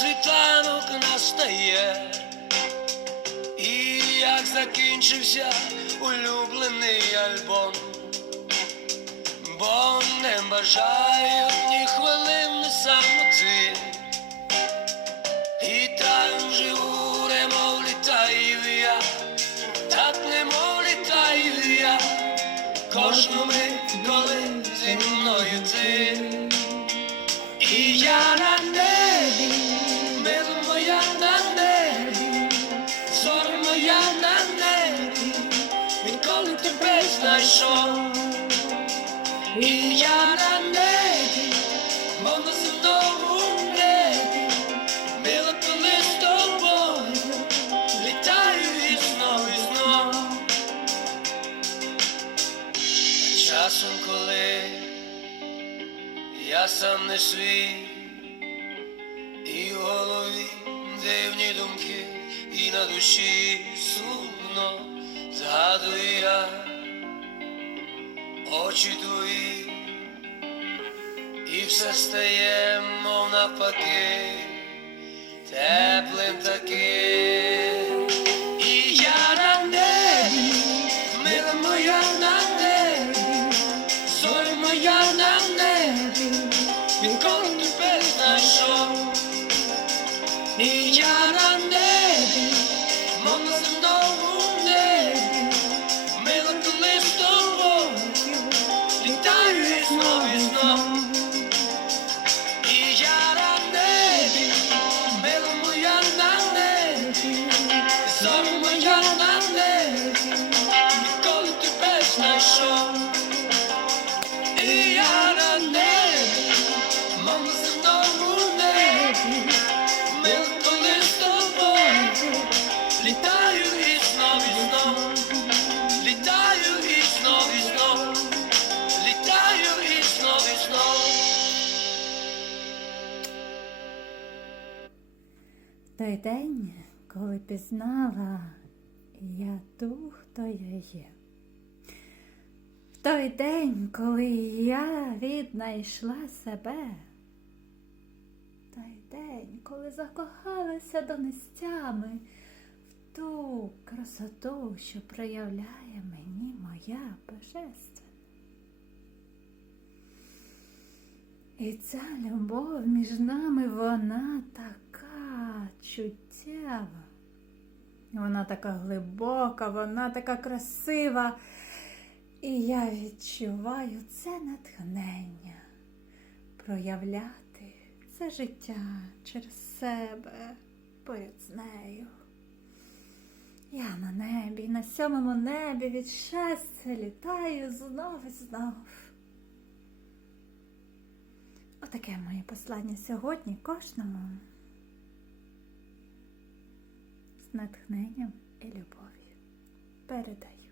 світанок настає, і як закінчився улюблений альбом, бо не бажаю ні хвилини самоти, і там живу, немов літаю я, так немов літаю я, кожну мить, коли зі мною ти. І я на небі, тебе знайшов. І я на небі, мов на земному небі, мила коли з тобою, літаю і знов, і знов. Часом, коли я сам не свій, і в голові дивні думки, і на душі сумно згадую я очі твої, і все стає, мов навпаки, теплим таким. І я на небі, мила моя на небі, зоря моя на небі, відколи тебе знайшов. І я на небі, мов на земному той день, коли пізнала я ту, хто я є. В той день, коли я віднайшла себе. Той день, коли закохалася донестями в ту красоту, що проявляє мені моя божественна. І ця любов між нами, вона така чуттєва. Вона така глибока, вона така красива. І я відчуваю це натхнення проявляти це життя через себе поряд з нею. Я на небі, на сьомому небі від щастя літаю знов і знов. Отаке моє послання сьогодні кожному натхненням і любов'ю. Передаю.